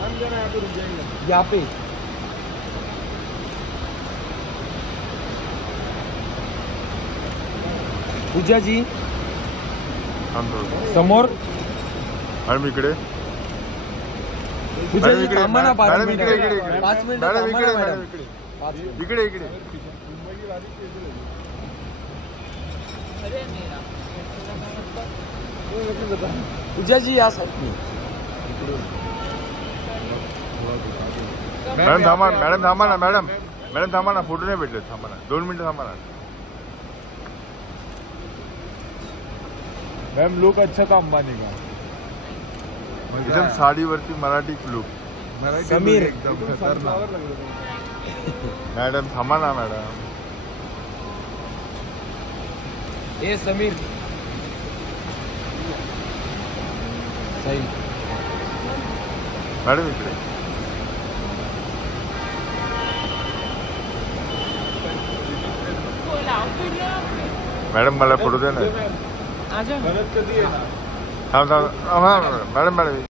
यहाँ पे पूजा जी समोर मॅडम इकडे पूजा जी थांबा ना 5 मॅडम मिनिटं इकडे इकडे इकडे 5 मिनिटं मॅडम थांबा इकडे ना मॅडम मॅडम इकडे इकडे पूजा जी या साईड में मॅडम थांबा ना मॅडम थांबा ना फोटो नाही भेटले थांबा ना 2 मिनिटं थांबा ना मैम लुक अच्छा था अंबानी का एकदम साडीवरती मराठी लुक समीर एकदम खतरनाक मॅडम थांबा ना मॅडम ए समीर सही मॅडम इकडे मॅडम मला फोटो द्या ना गलत कधी आहे ना थांब मॅडम